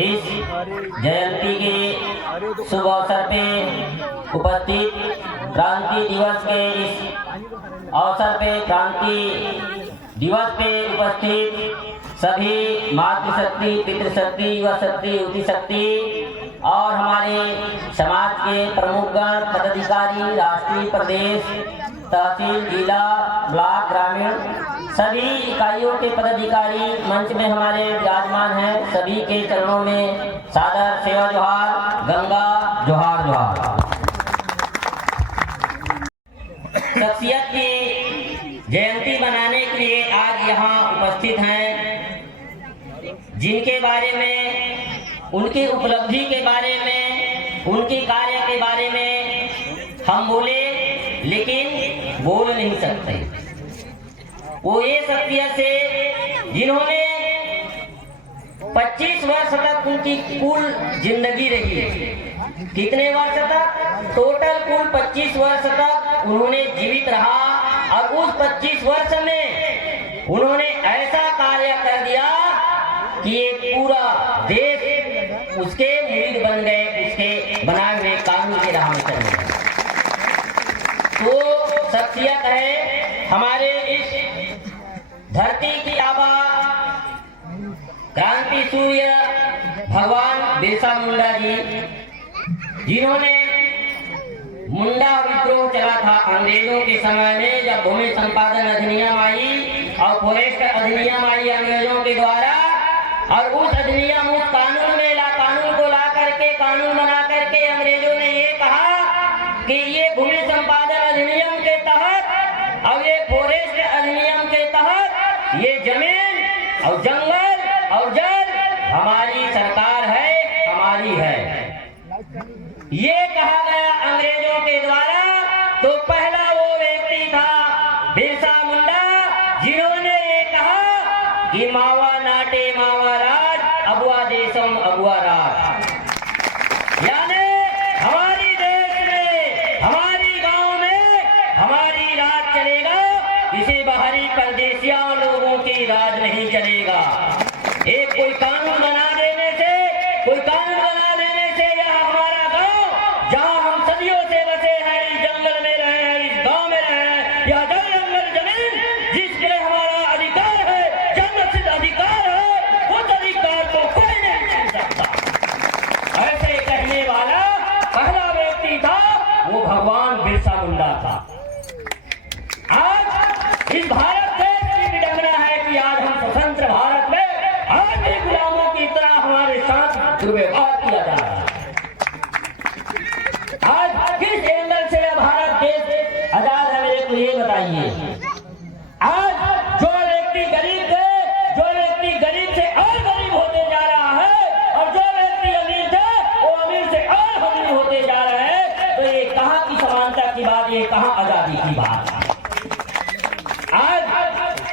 इस जयंती के शुभ अवसर पे उपस्थित क्रांति दिवस के इस अवसर पे क्रांति दिवस पे उपस्थित सभी मातृशक्ति, पितृशक्ति, युवा शक्ति, युवती शक्ति और हमारे समाज के प्रमुखगण, पदाधिकारी, राष्ट्रीय, प्रदेश, तहसील, जिला, ब्लॉक, ग्रामीण सभी इकाइयों के पदाधिकारी मंच में हमारे विराजमान हैं। सभी के चरणों में सादर सेवा जोहार, गंगा जोहार जोहार। शख्सियत की जयंती मनाने के लिए आज यहाँ उपस्थित हैं, जिनके बारे में, उनकी उपलब्धि के बारे में, उनके कार्य के बारे में हम बोले लेकिन बोल नहीं सकते। वो ये शख्सियत से जिन्होंने 25 वर्ष तक उनकी कुल जिंदगी रही है। कितने वर्ष तक? टोटल कुल 25 वर्ष तक उन्होंने जीवित रहा और उस 25 वर्ष में उन्होंने ऐसा कार्य कर दिया कि ये पूरा देश उसके मुरीद बन गए, उसके बनाए हुए कानून के राह में चल गए। तो शख्सियत है हमारे इस धरती की आबा क्रांति सूर्य भगवान बिरसा मुंडा जी, जिन्होंने मुंडा विद्रोह चला था अंग्रेजों के समय में, जब भूमि संपादन अधिनियम आई और फॉरेस्ट अधिनियम आई अंग्रेजों के द्वारा, और उस अधिनियम, उस कानून में कानून को ला करके, कानून बना करके अंग्रेजों ने ये कहा कि ये भूमि संपादन अधिनियम के तहत और ये फॉरेस्ट अधिनियम के तहत ये जमीन और जंगल और जल हमारी सरकार है, हमारी है, ये कहा गया अंग्रेजों के द्वारा। तो पहला वो व्यक्ति था बिरसा मुंडा, जिन्होंने ये कहा कि मावा नाटे मावा राज, अबुआ देशम अबुआ राज, यानी हमारी देश में, हमारी गांव में हमारी राज चलेगा, किसी बाहरी परदेशिया लोगों की राज नहीं चलेगा। एक कोई कानून बना देने से, कोई कानून बना देने से यह हमारा गांव, जहां हम सदियों से बसे हैं, इस जंगल में रहे हैं, इस गांव में रहे हैं, यह जंगल जमीन जिसके लिए हमारा अधिकार है, जन्मसिद्ध अधिकार है, उस अधिकार को कोई नहीं छीन सकता। ऐसे कहने वाला पहला व्यक्ति था वो भगवान बिरसा मुंडा था। आज इस भारत देश की विडंबना है कि आज हम स्वतंत्र भारत में आज भी गुलामों की तरह हमारे साथ दुर्व्यवहार किया जा रहा है। आज किस एंगल से भारत देश आजाद है, मेरे को ये बताइए। आज जो व्यक्ति गरीब थे, जो व्यक्ति गरीब से और गरीब होते जा रहा है, और जो व्यक्ति अमीर थे वो अमीर से और अमीर होते जा रहे हैं, तो ये कहाँ की समानता की बात, ये कहाँ आजादी की बात है। आज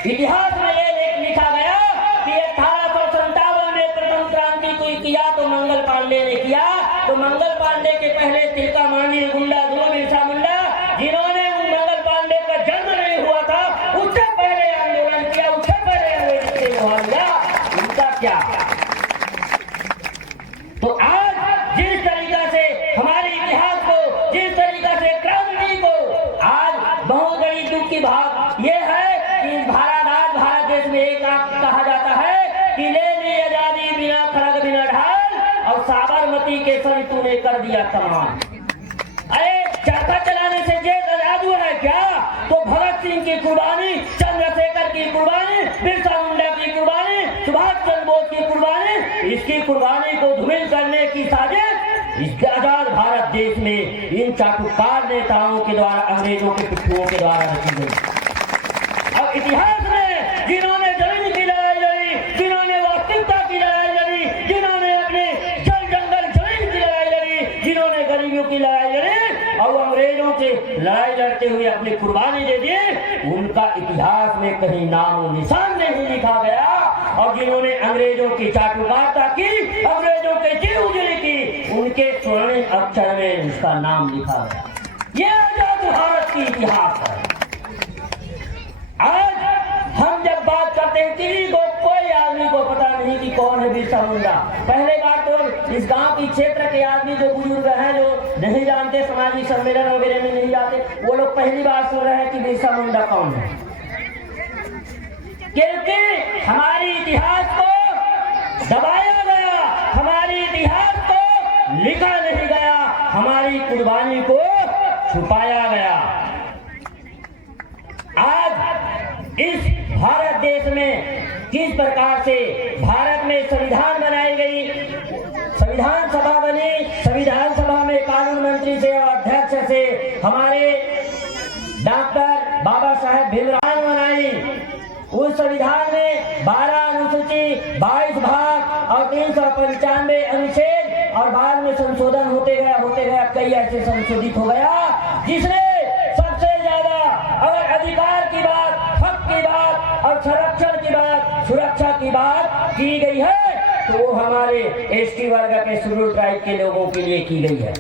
इतिहास में ये लिखा गया कि 1857 में प्रथम क्रांति कोई किया तो मंगल पांडे ने किया, तो मंगल पांडे के पहले तिलका मांझी गुंडा दो बिरसा मुंडा, जिन्होंने मंगल पांडे का जन्म नहीं हुआ था, उससे पहले आंदोलन किया, उससे पहले अंग्रेज से मुआवजा, उनका क्या। तो आज जिस तरीका से हमारे इतिहास को, जिस तरीका से क्रांति को, आज बहुत बड़ी दुख की बात यह है कि भारत देश में एक कहा जाता है कि ले ली आजादी बिना खड़ग बिना ढाल, और साबरमती के संग तूने कर दिया तमाम। अरे चरखा चलाने से जेल आजाद हुआ है क्या? तो भगत सिंह की कुर्बानी, चंद्रशेखर की कुर्बानी, बिरसा मुंडा की कुर्बानी, सुभाष चंद्र बोस की कुर्बानी, इसकी कुर्बानी को धूमिल करने की साजिश इस आजाद भारत देश में इन चाटुकार नेताओं के द्वारा, अंग्रेजों के पिट्ठुओं के द्वारा रची गई। अब इतिहास में जिन्होंने जमीन की लड़ाई लड़ी, जिन्होंने वास्तविकता की लड़ाई लड़ी, जिन्होंने अपने जल जंगल जमीन की लड़ाई लड़ी, जिन्होंने गरीबियों की लड़ाई लड़ी और अंग्रेजों से लड़ाई लड़ते हुए अपनी कुर्बानी दे दी, उनका इतिहास में कहीं नाम और निशान नहीं लिखा गया। और जिन्होंने अंग्रेजों की चाटुकारिता की, अंग्रेजों के जी उजड़ी की, उनके स्वर्णिम अक्षर में उसका नाम लिखा गया। ये आजाद भारत की इतिहास है। आज हम जब बात करते हैं, किसी को, कोई आदमी को पता नहीं कि कौन है बिरसा मुंडा। पहले बात तो इस गांव की क्षेत्र के आदमी जो बुजुर्ग हैं, जो नहीं जानते, सामाजिक सम्मेलन वगैरह में नहीं जाते, वो लोग पहली बार सुन रहे हैं कि बिरसा मुंडा कौन है। क्योंकि हमारे इतिहास को दबाया गया, हमारे इतिहास को लिखा नहीं गया, हमारी कुर्बानी को छुपाया गया। आज इस भारत देश में किस प्रकार से भारत में संविधान बनाई गई, संविधान सभा बनी, संविधान सभा में कानून मंत्री से और अध्यक्ष से हमारे डॉक्टर बाबा साहेब भीमराव बनाई। उस संविधान में 12 अनुसूची, 22 भाग और 395 अनुच्छेद और बाद में संशोधन होते गया कई ऐसे संशोधित हो गया, जिसने सबसे ज्यादा अगर अधिकार की बात, हक की बात और संरक्षण की बात, सुरक्षा की बात की गई है तो वो हमारे एसटी वर्ग के शेड्यूल ट्राइब के लोगों के लिए की गई है।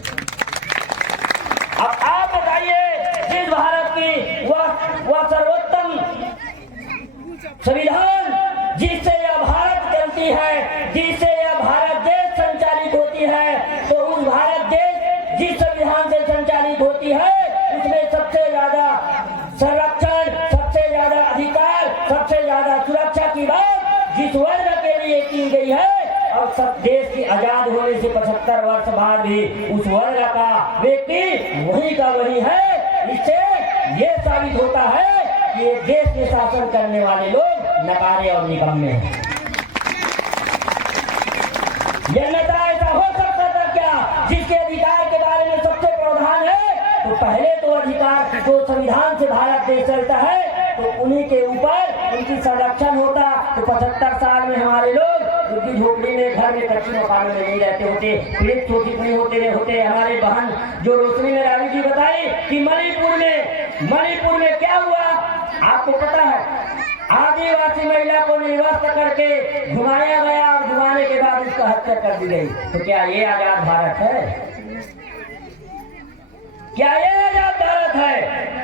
अब आप बताइए, जिस भारत की वह सर्वोत्तम संविधान, जिससे यह भारत चलती है, जिससे यह भारत देश संचालित होती है, तो उस भारत देश जिस संविधान से संचालित होती है उसमें सबसे ज्यादा संरक्षण, सबसे ज्यादा अधिकार, सबसे ज्यादा सुरक्षा की बात जिस वर्ग के लिए की गई है और सब देश की आजाद होने से 75 वर्ष बाद भी उस वर्ग का व्यक्ति वही का वही है। इससे ये साबित होता है कि ये देश में शासन करने वाले लोग नकारे और निकम्मे हैं। यह नेता ऐसा हो सकता था क्या जिसके अधिकार के बारे में सबसे प्रावधान है? तो पहले तो अधिकार जो संविधान से भारत देश चलता है तो उन्हीं के ऊपर उनकी संरक्षण होता। तो 75 साल में हमारे लोग उनकी झोपड़ी में, घर में, कच्ची मकानों में नहीं रहते होते, पीड़ित शोषित नहीं होते। हमारे बहन जो रोशनी में रावी जी बताई कि मणिपुर में क्या हुआ आपको पता है? आदिवासी महिला को निर्वस्त्र करके घुमाया गया और घुमाने के बाद उसका हत्या कर दी गई। तो क्या ये आजाद भारत है? क्या ये आजाद भारत है?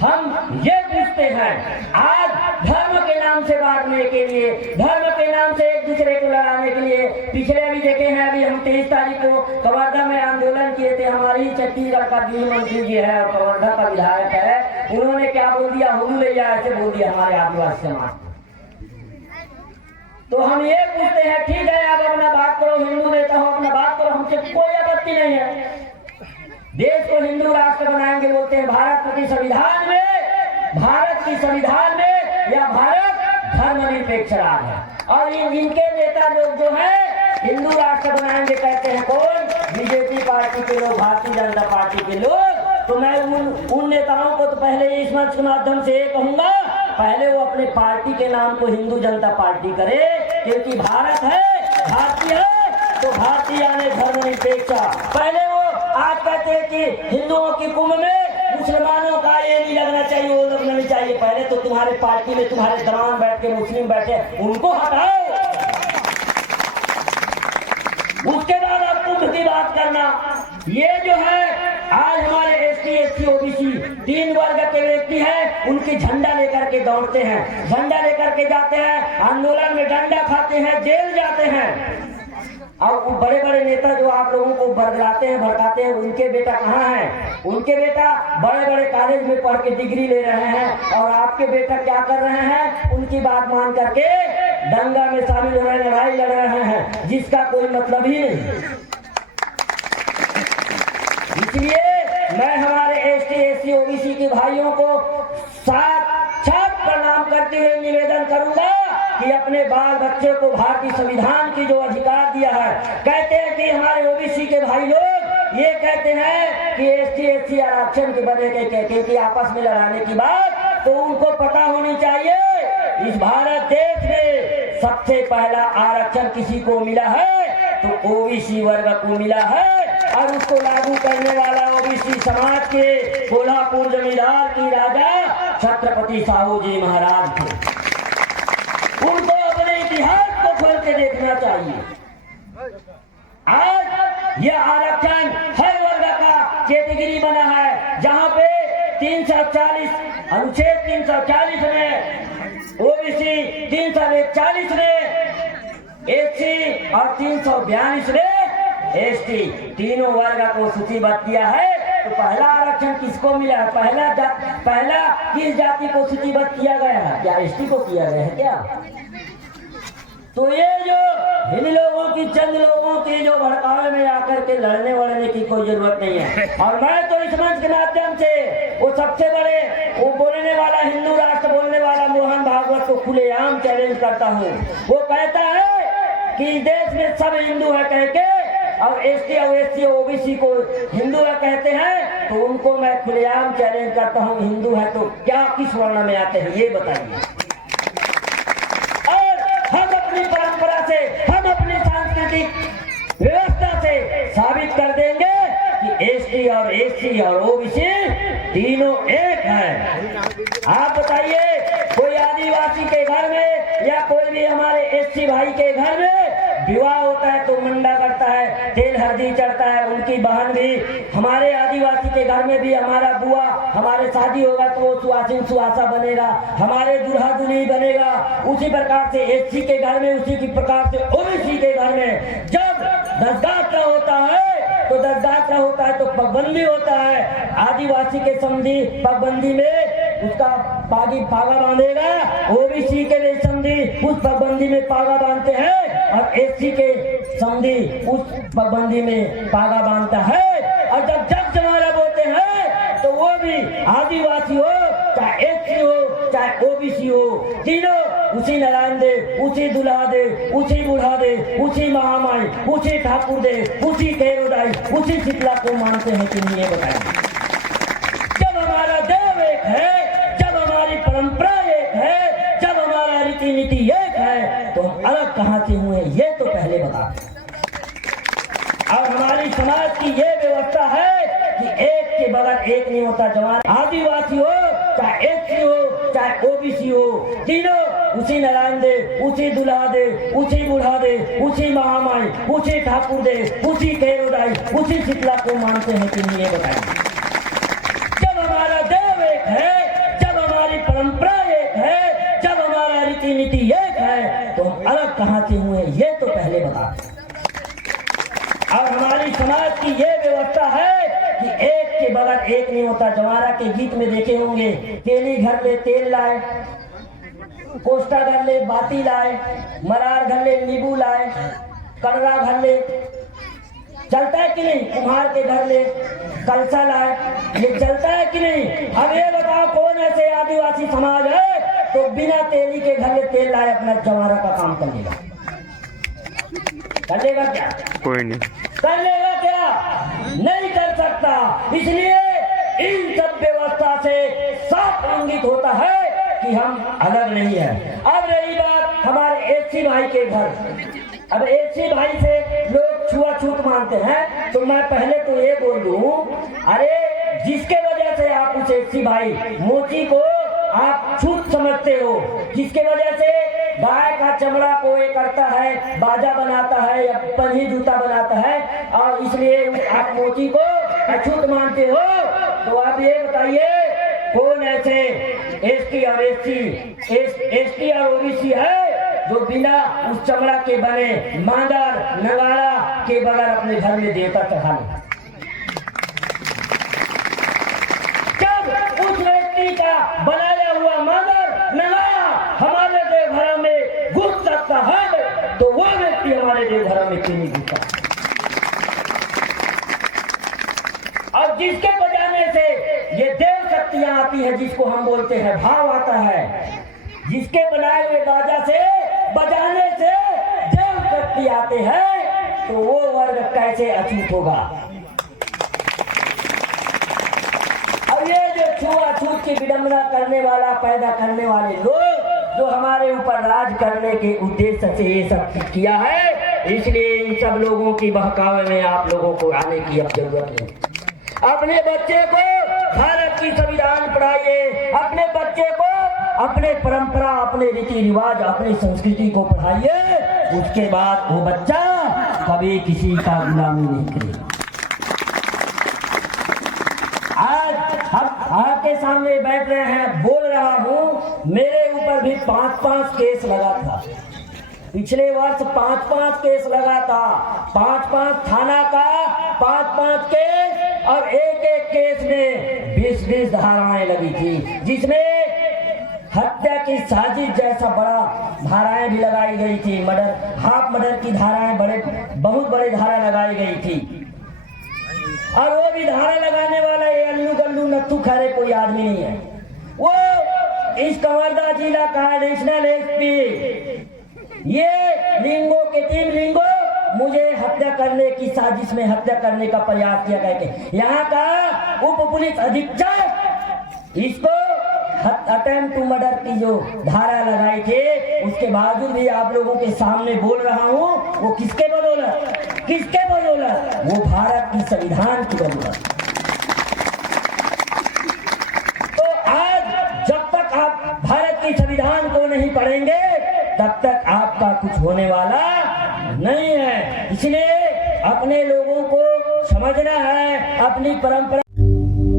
हम ये पूछते हैं। आज धर्म के नाम से बांटने के लिए, धर्म के नाम से एक दूसरे को लड़ाने के लिए, पिछले अभी देखे हैं, अभी हम 23 तारीख को कवर्धा में आंदोलन किए थे। हमारी छत्तीसगढ़ का गृह मंत्री जी है और कवर्धा का विधायक है, उन्होंने क्या बोल दिया, हुलू ले जाए ऐसे बोल दिया हमारे आदिवासी समाज। तो हम ये पूछते हैं, ठीक है आप अपना बात करो, हिंदू नेता हो अपना बात करो, हमसे कोई आपत्ति नहीं है। देश को हिंदू राष्ट्र बनाएंगे बोलते हैं। भारत की संविधान में यह भारत धर्मनिरपेक्ष राज्य है और इनके नेता लोग जो है हिंदू राष्ट्र बनाएंगे कहते हैं। कौन? बीजेपी पार्टी के लोग, भारतीय जनता पार्टी के लोग। तो मैं उन नेताओं को तो पहले इस मंच के माध्यम से ये कहूंगा, पहले वो अपने पार्टी के नाम को हिंदू जनता पार्टी करे, क्योंकि भारत है, भारतीय है तो भारतीय यानी धर्मनिरपेक्ष। पहले वो आज कहते हैं कि हिंदुओं की कुंभ में मुसलमानों का ये नहीं लगना चाहिए, वो लगना नहीं चाहिए। पहले तो तुम्हारे पार्टी में तुम्हारे दलान बैठ के मुस्लिम बैठे, उनको हटाओ, उसके बाद आप कुंभ की बात करना। ये जो है आज हमारे एसटी, एससी, ओबीसी 3 वर्ग के व्यक्ति हैं, उनकी झंडा लेकर के दौड़ते हैं, झंडा लेकर के जाते हैं, आंदोलन में डंडा खाते हैं, जेल जाते हैं। और बड़े बड़े नेता जो आप लोगों को बरगलाते हैं, भड़काते हैं, उनके बेटा कहाँ हैं? उनके बेटा बड़े बड़े कॉलेज में पढ़ के डिग्री ले रहे हैं और आपके बेटा क्या कर रहे हैं? उनकी बात मान करके दंगा में शामिल हो रहे हैं, लड़ाई लड़ रहे हैं, जिसका कोई मतलब ही नहीं। इसलिए मैं हमारे एसटी, एससी, ओबीसी के भाइयों को साथ प्रणाम करते हुए निवेदन करूंगा कि अपने बाल बच्चे को भारतीय संविधान की जो अधिकार दिया है, कहते हैं कि हमारे ओबीसी के भाई लोग ये कहते हैं कि एसटी, एससी आरक्षण के बने कहते कि आपस में लड़ाने की बात, तो उनको पता होनी चाहिए इस भारत देश में सबसे पहला आरक्षण किसी को मिला है तो ओबीसी वर्ग को मिला है और उसको लागू करने वाला ओबीसी समाज के कोल्हापुर जमींदार की राजा छत्रपति साहू जी महाराज थे। उनको अपने इतिहास को खोल के देखना चाहिए। आज यह आरक्षण हर वर्ग का कैटेगरी बना है, जहां पे 340 अनुच्छेद 340 में, ओबीसी 341 में और 342 ने एसटी, तीनों वर्ग को सूचीबद्ध किया है। तो पहला आरक्षण किसको मिला है? पहला किस जाति को सूचीबद्ध किया गया है? क्या एसटी को किया गया है क्या? तो ये जो इन लोगों की, चंद लोगों की जो भड़कावे में आकर के लड़ने वड़ने की कोई जरूरत नहीं है। और मैं तो इस मंच के माध्यम से वो सबसे बड़े वो बोलने वाला, हिंदू राष्ट्र बोलने वाला मोहन भागवत को खुलेआम चैलेंज करता हूँ। वो कहता है कि देश में सब हिंदू है कह के, और एसटी और एससी ओबीसी को हिंदू है कहते हैं, तो उनको मैं खुलेआम चैलेंज करता हूँ, हिंदू है तो क्या किस वर्ण में आते हैं ये बताइए। और हम अपनी परंपरा से, हम अपनी सांस्कृतिक व्यवस्था से साबित कर देंगे कि एसटी और एससी और ओबीसी तीनों एक है। आप बताइए, कोई आदिवासी के घर में या कोई भी हमारे एससी भाई के घर में विवाह होता है तो मुंडा करता है, तेल हल्दी चढ़ता है। उनकी बहन भी, हमारे आदिवासी के घर में भी हमारा बुआ, हमारे शादी होगा तो वो सुहासिन सुहासा बनेगा, हमारे दूल्हा दुल्ही बनेगा। उसी प्रकार से एससी के घर में, उसी की प्रकार से ओबीसी के घर में जब दशगात्र होता है तो दशगात्र होता है तो पगबंदी होता है। आदिवासी के समधी पगबंदी में उसका पागा बांधेगा, ओबीसी के लिए समधी उस पगबंदी में पागा बांधते हैं, और एससी के समधी उस पगबंदी में पागा बांधता है। और जब जग जमाना बोलते हैं तो वो भी आदिवासी हो, चाहे एससी हो, चाहे ओबीसी हो, तीनों उसी नारायण दे, उसी दुल्हा दे, उसी बुढ़ा दे, उसी महामाई, उसी ठाकुर दे, उसी केरोदाई, उसी शीतला को मानते हैं कि नहीं? ये बताइए। जब हमारा देव एक है, जब हमारी परंपरा एक है, जब हमारा रीति नीति एक है, तो हम अलग कहाँ से हुए ये तो पहले बता। और हमारी समाज की ये व्यवस्था है कि एक के बगैर एक नहीं होता। जवान आदिवासी हो, चाहे एससी हो, चाहे ओबीसी हो, तीनों उसी नारायण दे, उसी दुल्हा दे, उसी बुढ़ा दे, उसी महामाई, उसी ठाकुर दे, उसी केरोदाई, उसी शीतला को मानते हैं कि नहीं? ये बताइए। जब हमारा देव एक है, जब हमारी परंपरा एक है, जब हमारा रीति नीति एक है, तो हम अलग कहाँ से हुए ये तो पहले बता। और हमारी समाज की ये व्यवस्था है कि एक के बगैर एक नहीं होता। जवारा के गीत में देखे होंगे, तेली घर ले तेल लाए, कोष्टा घर ले बाती लाए, मरार घर ले नींबू लाए, कड़रा घर ले, चलता है कि नहीं? कुम्हार के घर ले कलसा लाए, ये चलता है कि नहीं? अब ये बताओ, कौन ऐसे आदिवासी समाज है तो बिना तेली के घर ले तेल लाए अपना जवारा का काम कर लेगा? कर लेगा क्या? कोई नहीं कर लेगा क्या? नहीं कर सकता। इसलिए इन सब व्यवस्था से साफ इंगित होता है कि हम अलग नहीं है। अब रही बात हमारे एससी भाई के घर, अब एससी भाई से लोग छुआछूत मानते हैं, तो मैं पहले तो ये बोल दूं, अरे जिसके वजह से आप उस एससी भाई मोची को आप छूत समझते हो, जिसके वजह से गाय का चमड़ा को ये करता है, बाजा बनाता है या पंजी जूता बनाता है, और इसलिए आप मोची को अछूत मानते हो, तो आप ये बताइए कौन ऐसे एसटी और एसटी और ओबीसी है जो बिना उस चमड़ा के बने मांदर नगाड़ा के बगैर अपने घर में देवता चढ़ा ले? जब उस व्यक्ति का बनाया हुआ मांदर नगाड़ा हमारे देवघर में घुस सकता है, तो वो व्यक्ति हमारे देवघर में क्यों नहीं घुसता? और जिसके बजाने से ये देव शक्तियां आती है, जिसको हम बोलते हैं भाव आता है, जिसके बनाए हुए बाजा से बजाने से देव शक्ति आते हैं, तो वो वर्ग कैसे अछूत होगा? अब ये जो छुआछूत की विडंबना करने वाला, पैदा करने वाले लोग जो हमारे ऊपर राज करने के उद्देश्य से ये सब किया है, इसलिए इन सब लोगों की बहकावे में आप लोगों को आने की अब जरूरत नहीं। अपने बच्चे को भारत की संविधान पढ़ाइए, अपने बच्चे को अपने परंपरा, अपने रीति रिवाज, अपनी संस्कृति को पढ़ाइए। उसके बाद वो बच्चा कभी किसी का गुलामी नहीं करेगा। आज हम आपके सामने बैठ रहे हैं, बोल रहा हूँ, मेरे ऊपर भी 5-5 केस लगा था। पिछले वर्ष 5-5 केस लगा था, 5-5 थाना का, 5-5 केस, और एक केस में 20-20 धाराएं लगी थी, जिसमें हत्या की साजिश जैसा बड़ा धाराएं भी लगाई गई थी। मर्डर, हाफ मर्डर की धाराएं, बहुत बड़ी धारा लगाई गई थी। और वो भी धारा लगाने वाला ये अल्लू गल्लू नत्थू खैरे कोई आदमी नहीं है। वो इस कवर्धा जिला का एडिशनल एसपी, ये लिंगो के टीम लिंगो मुझे हत्या करने की साजिश में हत्या करने का प्रयास किया करके, यहाँ का उप पुलिस अधीक्षक इसको अटेम्प्ट टू मर्डर की जो धारा लगाई थी, उसके बावजूद भी आप लोगों के सामने बोल रहा हूँ, वो किसके बदौलत, किसके बदौलत? वो भारत की संविधान की बदौलत। तो आज जब तक आप भारत की संविधान को नहीं पढ़ेंगे, तब तक आपका कुछ होने वाला नहीं है। इसलिए अपने लोगों को समझना है, अपनी परंपरा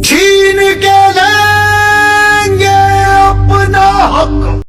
छीन के लेंगे अपना हक।